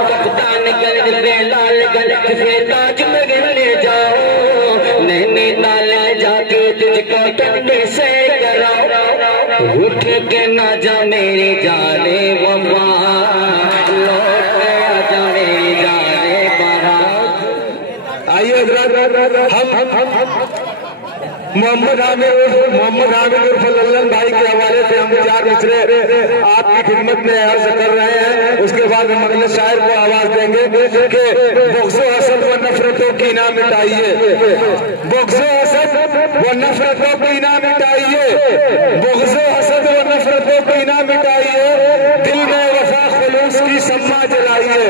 कप्तान गंज पे लाल गंज से ताजमहल ले जाओ, नैनीताल जाके तुझको ठंडे से कराओ, उठ के ना जा मेरी जाने वफा, लौट के आ जा मेरी जाने बारात। आइए हम मोहम्मद आमिर उर्फ लल्लन भाई के हवाले से हम 4 मिसरे आपकी खिदमत में अर्ज कर रहे हैं। उसके बाद हम अगले शायर को आवाज देंगे कि बुग़्ज़ो हसद व नफरतों की ना मिटाइए, बुग़्ज़ो हसद व नफरतों की ना मिटाइए, बुग़्ज़ो हसद व नफरतों की ना मिटाइए, दिल में वफा खुलूस की शम्मा जलाइए,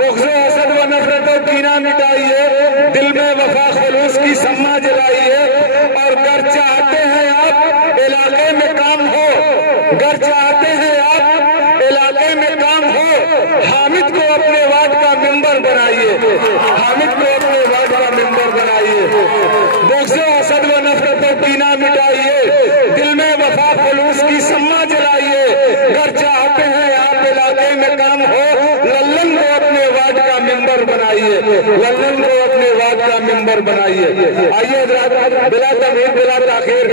बुग़्ज़ो हसद व नफरतों की ना मिटाइए, दिल में वफा खुलूस की शम्मा जलाइए। और घर चाहते हैं आप इलाके में काम हो, घर चाहते हैं आप इलाके में काम हो, हामिद को अपने वार्ड का मेंबर बनाइए, हामिद को अपने वार्ड का मेंबर बनाइए, बुग़्ज़ो हसद व नफरतों की ना मिटाइए, दिल में वफा खुलूस की शम्मा जलाइए। घर चाहते हैं आप इलाके में काम हो, लल्लन को अपने वार्ड का मेंबर बनाइए, लल्लन को अपने वार्ड का मेंबर बनाइए। आइए बिला तमीर बिला ताखीर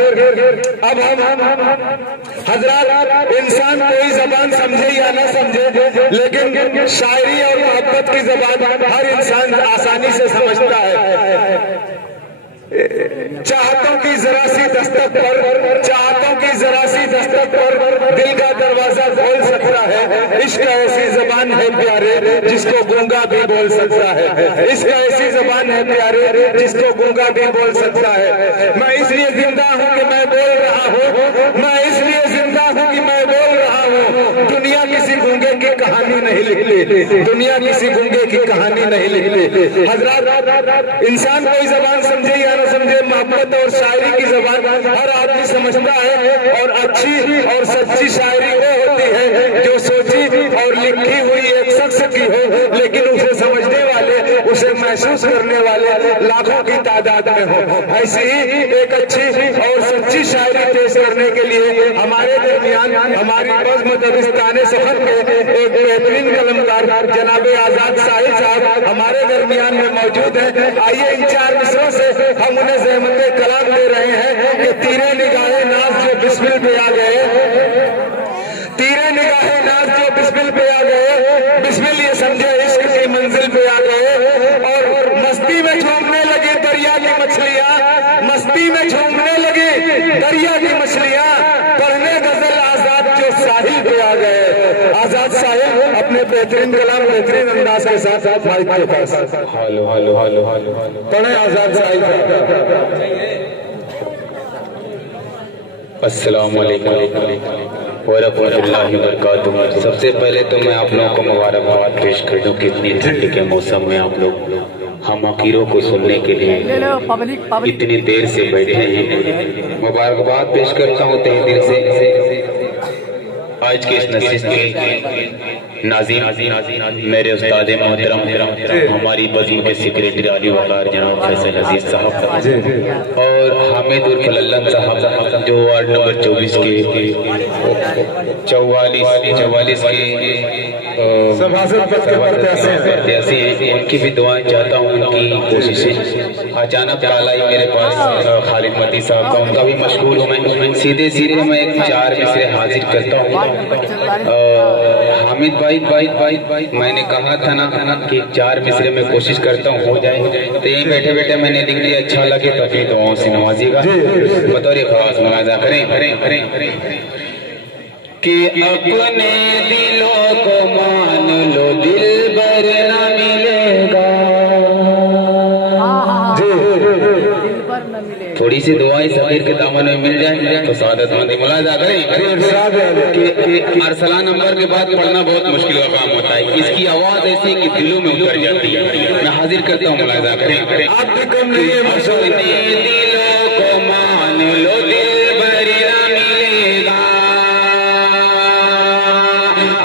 अब हम हजरात, इंसान कोई जबान समझे या ना समझे, लेकिन शायरी और मोहब्बत की जबान हर इंसान आसानी से समझता है। चाहतों की जरा सी दस्तक पर, चाहतों की जरा सी दस्तक पर दिल का दरवाजा खोल सकता है। इश्क ऐसी जबान है प्यारे जिसको गूंगा भी बोल सकता है, इश्क ऐसी जबान है प्यारे जिसको गूंगा भी बोल सकता है। मैं इसलिए जिंदा हूँ कि मैं बोल रहा हूँ, मैं इसलिए जिंदा हूँ कि मैं बोल रहा हूँ। दुनिया किसी गूंगे की कहानी नहीं लिखती, दुनिया किसी गूंगे की कहानी नहीं लिखती। हजरात, इंसान कोई जबान समझे या न समझे, मोहब्बत और शायरी की जबान हर आदमी समझता है। और अच्छी और सच्ची शायरी वो होती है जो सोची और लिखी हुई एक शख्स की हो, लेकिन उसे समझने वाले, उसे महसूस करने वाले लाखों की तादाद में हो। ऐसी ही एक अच्छी और सच्ची शायरी पेश करने के लिए हमारे दरमियान हमारी बज़्म दबिस्ताने सफर के एक बेहतरीन कलमकार जनाबे आजाद साहिल साहब हमारे दरमियान में मौजूद है। आइए इन 4 मिसरों से हम उन्हें ज़हमत कलाम दे रहे हैं कि तीरे निगाहे नाज जो बिस्मिल पे आ गए, तीरे निगाहे नाज जो बिस्मिल पे आ गए, बिस्मिल ये समझे इश्क की मंजिल पे आ गए। और मस्ती में झूमने लगी दरिया की मछलियां, मस्ती में झूमने लगी दरिया की मछलियां, पढ़ने गजल आजाद जो साहिल पे आ गए। आजाद साहिल अपने बेहतरीन कलाम बेहतरीन अंदाज के साथ साथ माइक के पास हेलो हेलो हेलो हेलो पढ़े आजाद साहिल। अस्सलाम वालेकुम व रहमतुल्लाहि व बरकातुहू। सबसे पहले तो मैं आप लोगों को मुबारकबाद पेश कर दूं कि इतनी ठंड के मौसम में आप लोग हम अकीरों को सुनने के लिए इतनी देर से बैठे हैं। मुबारकबाद पेश करता हूँ तहे दिल से आज के इस नशिस्त के नाज़रीन, मेरे उस्ताद मोहतरम हमारी बज़्म के सेक्रेटरी आली वक़ार जनाब फैसल अजीज साहब और हामिद उर्फ लल्लन साहब जो वार्ड नंबर 24 के 44 प्रत्याशी हैं, उनकी भी दुआएं चाहता हूँ। उनकी कोशिशें अचानक काला ही मेरे पास खालिद मती साहब का, उनका भी मशगूल हूँ मैं। सीधे सीधे मैं एक 4 मिसरे हाजिर करता हूँ। हामिद भाई मैंने कहा था ना कि 4 मिसरे में कोशिश करता हूँ हो जाए, तो यही बैठे बैठे मैंने लिख दिया। अच्छा लगे तो अपनी दुआओं से नवाजिएगा। बतौर खास मुलाजा करें कि अपने दिलों को मान लो, दिल भर न मिलेगा। थोड़ी सी दुआएं सफीर के दामन में मिल जाए तो सादतमंदी मुलाजा करें कि अरसलान नंबर के बाद पढ़ना बहुत मुश्किल का काम होता है। इसकी आवाज ऐसी कि दिलों में उतर जाती है। मैं हाजिर करता हूँ, मुलाजा करें। आप भी कम नहीं है, दिलों को मान लो, दिल भर न मिलेगा।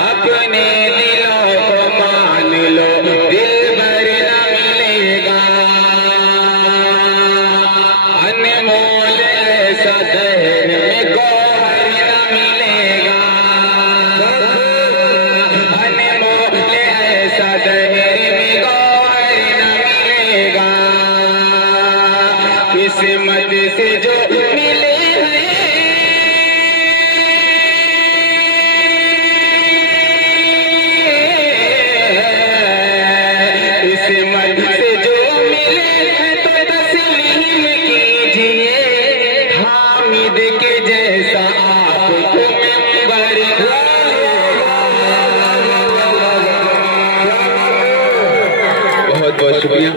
अपने दिलों को मान लो, दिल भर न मिलेगा। अनमोल ऐसा दहर में गौहर न मिलेगा। अनमोल ऐसा बहुत बहुत शुक्रिया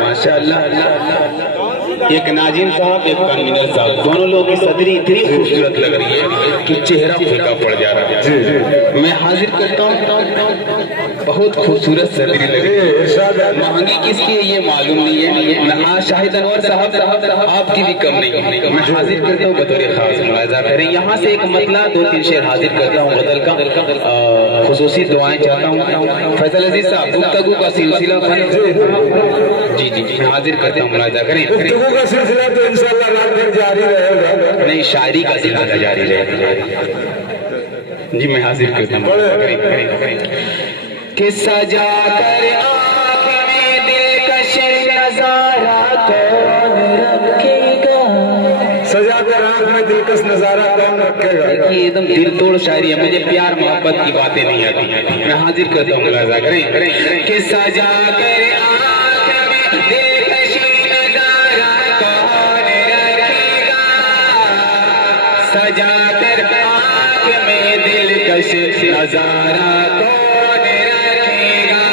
माशाअल्लाह। एक नाजिम साहब, एक कन्वीनर साहब, दोनों लोगों की सदरी इतनी खूबसूरत लग रही है कि चेहरा फीका पड़ जा रहा है। मैं हाजिर करता हूँ, बहुत खूबसूरत सदरी लग रही है। महंगी किसकी है ये मालूम नहीं है। हाँ शाहिद अनवर साहब आपकी भी कम नहीं। मैं हाजिर करता हूँ बतौर खास मुलाजा करें। यहाँ से एक मतला 2-3 शेर हाजिर करता हूँ गजल का, खुसूसी दुआएं चाहता हूँ। फैसल अजीज साहब गुफ्तगू का सिलसिला जी जी जी हाजिर करता हूँ, मुलाजा करें। गुफ्तगू का सिलसिला तो इंशाल्लाह रात दिन जारी रहेगा। नहीं, शायरी का सिलसिला जारी रहेगा जी। मैं हाजिर करता हूँ कि सजा कर आँख में दिलकश नजारा कौन रखेगा, सजा कर आँख में दिलकश नजारा कौन रखेगा। ये एकदम दिल तोड़ शायरी है, मुझे प्यार मोहब्बत की बातें नहीं आती। मैं हाजिर करता हूँ, मुलाजा करें कि सजा कर आँख में दिलकश नजारा कौन रखेगा, सजा कर आँख में दिलकश नजारा कौन रखेगा,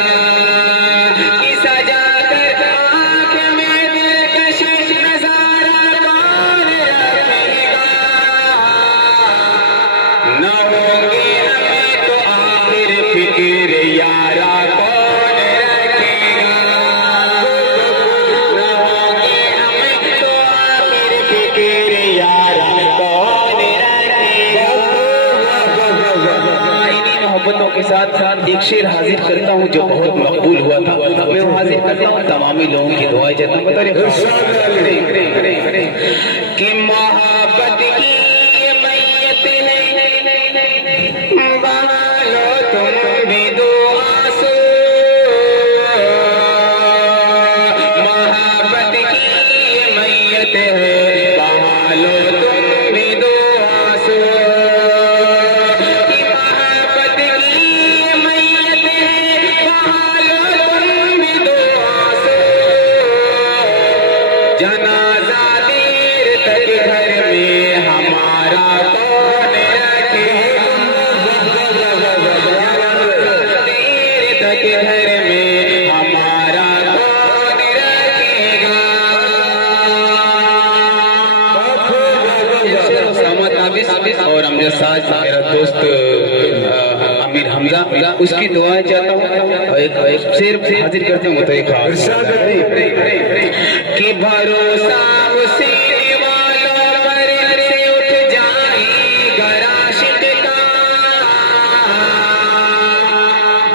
कि सजा कर आँख में दिलकश नजारा कौन रखेगा। न होंगे हमें तो आखिर फिक्र यारा कौन रखेगा, न होंगे हमें तो आखिर फिक्र यारा कौन रखेगा। इन्हीं मोहब्बतों के साथ साथ एक शेर हाजिर करता हूँ जो बहुत मकबूल हुआ था। मैं वो हाजिर करता हूँ, तमामी लोगों की दुआएं चाहता हूँ कि मोहब्बत की ये मैयत है, बहा लो तुम भी दो आंसू, मोहब्बत की ये मैयत है, बहा लो तुम भी दो आंसू, कि मोहब्बत की ये मैयत है, बहा लो तुम भी दो आंसू, जनाजा देर तक घर में हमारा कौन रखेगा, देर तक घर में हमारा कौन रखेगा। और अमजद साज मेरा दोस्त अमीर हमजा, उसकी दुआएं चाहता हूँ। एक शेर हाजिर करते हूँ कि भरोसा हुसैन वालों पर से उठ जाएगा राशिक का,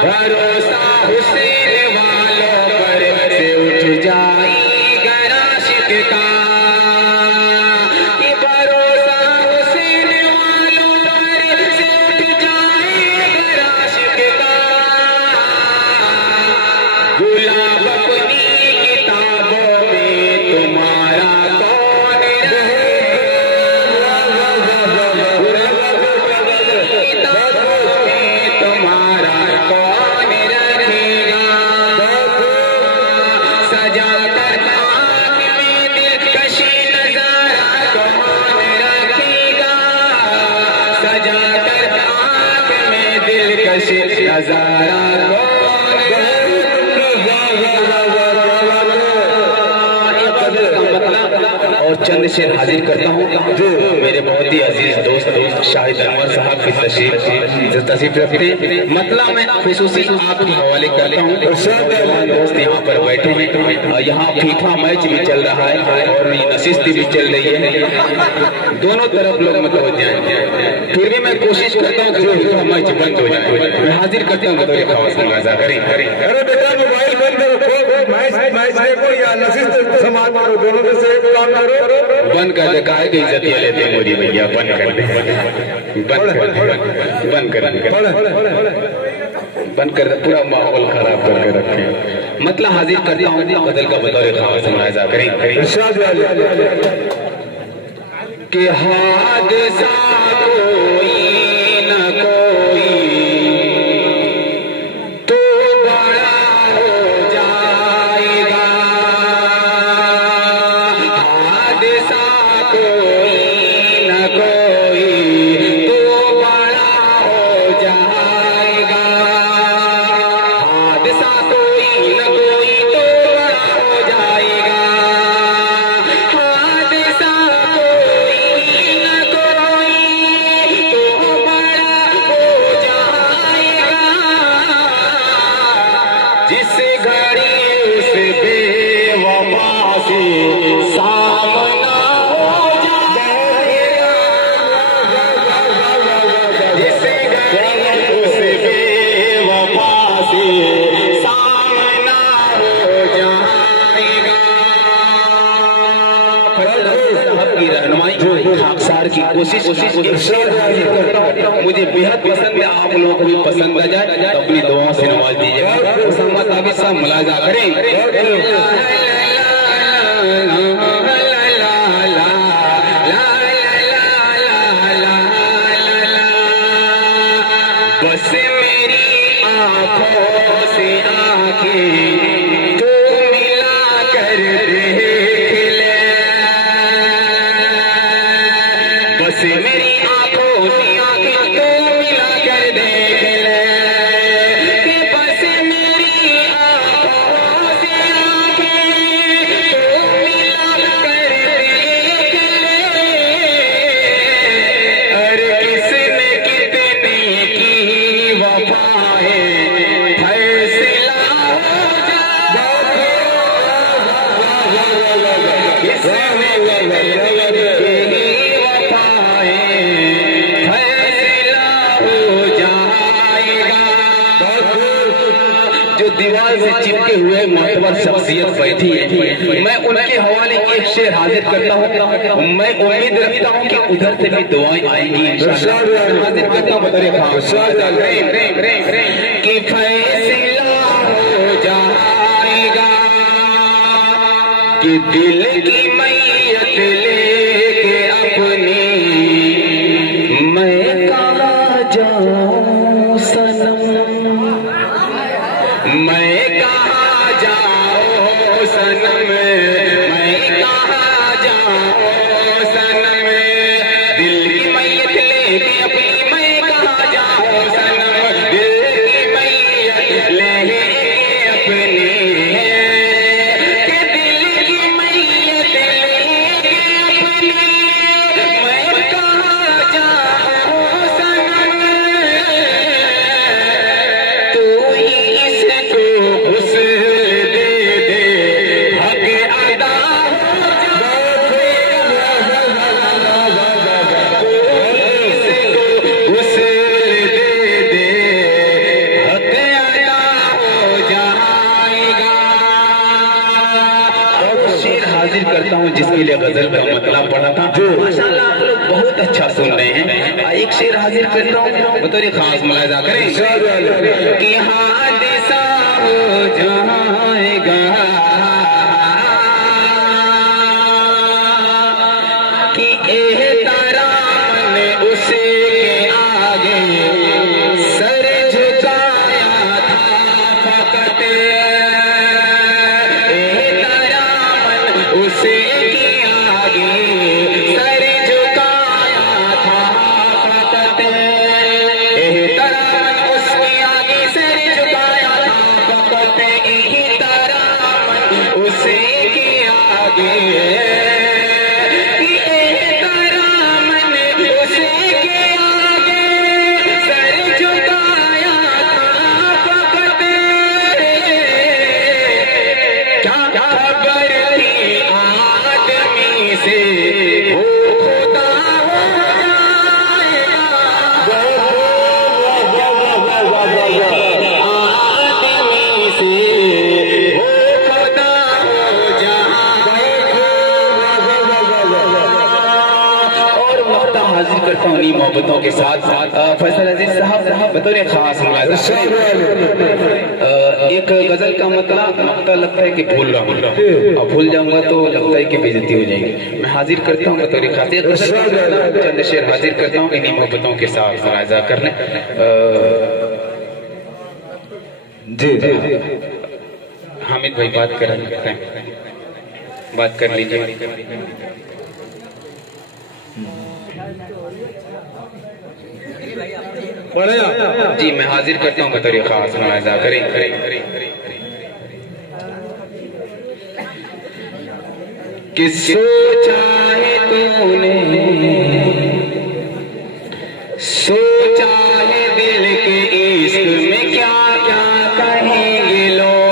भरोसा हुसैन वालों पर से उठ जाएगा राशिक का, कि भरोसा हुसैन वालों पर से उठ जाएगा राशिक का, गुलाब अपनी किताबों में तुम्हारा कौन रखेगा, किताबों में तुम्हारा कौन रखेगा, सजा कर आँख में दिलकश नजारा कौन रखेगा, सजा कर आँख में दिलकश नजारा और चंद शेर हाजिर करता हूँ। मेरे बहुत ही अजीज दोस्त शाहिद अनवर साहब की तशरीफ रखते हैं। मतलब मैं खुसूसी आपके हवाले करता हूँ। दोस्त यहाँ पर बैठे हैं, यहाँ फीफा मैच भी चल रहा है और नशिस्ती भी चल रही है, दोनों तरफ लोग मतवज्जे हैं। फिर भी मैं कोशिश करता हूँ कि फीफा मैच बंद हो जाए। मैं हाजिर करता हूँ बतौर खास मुलाजा करें। अरे बेटा मोबाइल बंद रखो, मैच देखो या नशिस्त समाज मारो, दोनों में से एक काम करो। बंद कर दे, काहे की इज्जत ये लेते हैं मोदी भैया, बंद कर दे, बंद कर दे, पूरा माहौल खराब करके रखे। मतलब हाजिर करता हूँ बदल का बतौर खास मुलाजा करें कि हादसा कोई न कोई तो बड़ा हो जाएगा, हादसा कोई न कोई तो बड़ा हो जाएगा, हादसा कोई न कोई तो जिस घड़ी उस बेवफा से सामना हो जाएगा, जिस घड़ी उस बेवफा से सामना हो जाएगा। साहब की रहनुमाई खाकसार की कोशिश करता हूँ, मुझे बेहद पसंद है, आप लोगों को भी पसंद आ जाए तो अपनी दुआओं से नवाज दीजिएगा। आगे सब मुलाजा करें। बस मेरी आंखों से आंखें तो मिला कर देख ले, बस मेरी आंखों से आंखें तो मिला कर देख ले, कि बस मेरी आंखों से आंखें तो मिला कर देख ले। अरे किसने कितने की वफा है, फैसला हो जाए, किसने कितने की वफा है, फैसला हो जाएगा। जो दीवार से चिपके हुए मोहतबर शख्सियत बैठी है, मैं उनके हवाले एक शेर हाजिर करता हूँ। मैं उम्मीद रखता हूँ कि उधर से भी दुआएं आएंगी इंशाअल्लाह। हाजिर करता हूँ बतौर खास कि फैसला हो जाएगा, कि दिल की मैयत लेके अपनी मैं कहाँ जाऊं सनम, मैं कहाँ जाऊं सनम, मैं कहाँ जाऊं सनम, दिल की मैयत लेके अपनी मैं कहाँ जाऊं सनम, दिल की मैयत लेके अपनी, कि दिल की मैयत लेके अपनी मैं कहाँ जाऊं सनम, तू ही इसको हुस्न दे दे, हक अदा हो जाएगा, तू ही इसको हुस्न दे दे, हक अदा हो जाएगा। शेर हाजिर करता हूँ जिसके लिए गजल का मतलब पढ़ा था, माशाल्लाह आप लोग बहुत अच्छा सुन रहे हैं। एक शेर हाजिर करता हूँ, बतौर खास मुलाजा करें कि हादिसा हो जाएगा, कि एहतराम उसे के आगे सर झुकाया था फकत, एहतराम उसे के आगे सर झुकाया था फकत, एहतराम उसके आगे सर झुकाया था फकत, एहतराम उसे के आगे, कि एहतराम उसे के आगे सर झुकाया था फकत, क्या खबर थी आदमी से वो खुदा हो जाएगा, आदमी से वो खुदा हो जाएगा। और मौका हाजिर करता हूँ इन्हीं मोहब्बतों के साथ फैसल अजीज साहब बतौर खास मुलाज़ा, एक गजल का मतलब मक्ता लगता है कि भूल रहा हूँ, अब भूल जाऊंगा तो लगता है कि बेइज्जती हो जाएगी। मैं हाजिर करता हूँ बतौर खास चंद शेर हाजिर करता हूँ इन्हीं मोहब्बतों के साथ मुलाज़ा करने। जी हामिद भाई बात कर सकते हैं, बात कर लीजिए। जी मैं हाजिर करता हूँ बतौर खास मुलाज़ा करें। कि सोचा है तूने, सोचा है दिल के इश्क में क्या क्या कहेंगे लोग,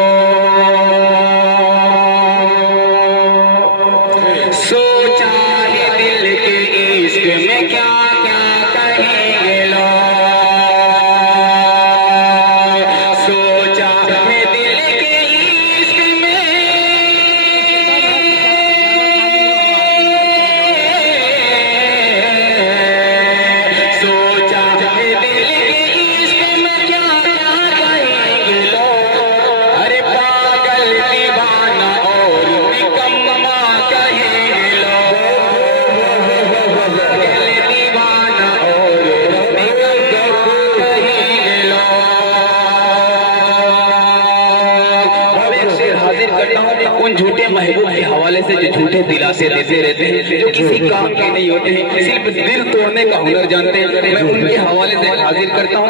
से जो झूठे दिलासे देते रहते हैं, जो किसी काम के नहीं होते हैं, सिर्फ दिल तोड़ने का हुनर जानते हैं, मैं उनके हवाले से हाजिर करता हूँ।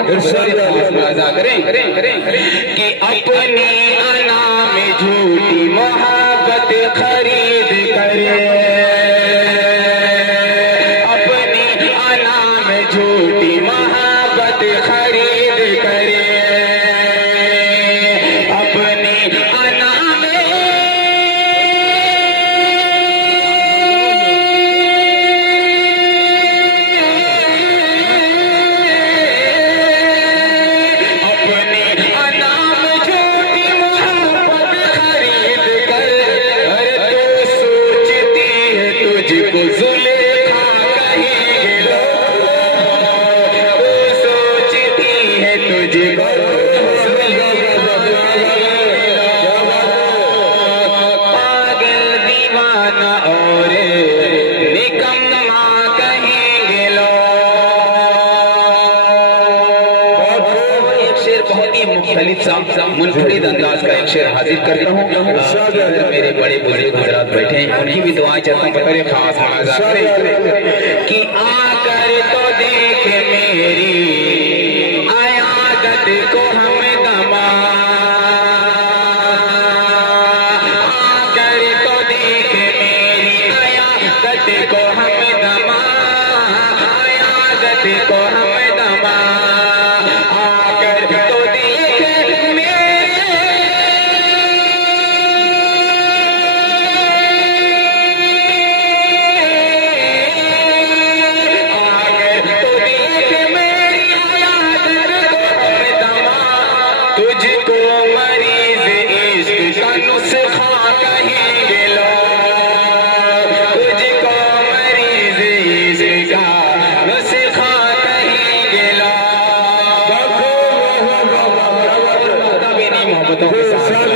कि अपने अना में झूठी मोहब्बत खरीद करे, अपने अना में झूठी मोहब्बत खरीद करे, अपने अना में मुनफरिद अंदाज का एक शेर हाजिर करता हूँ। मेरे बड़े बुजुर्ग हजरात बैठे हैं, उनकी भी दुआएं चाहता हूँ, बड़े खास मुलाज़ात कि आकर तो देख मेरी आयादत को हम दमा, आकर तो देख मेरी आयादत को हम दमा, आयादत को हम दमा, आकर तो तुझको मरीज इश्क का नुस्खा कहेंगे लोग, तुझको मरीज इश्क का नुस्खा कहेंगे लोग। मोहब्बतों के साथ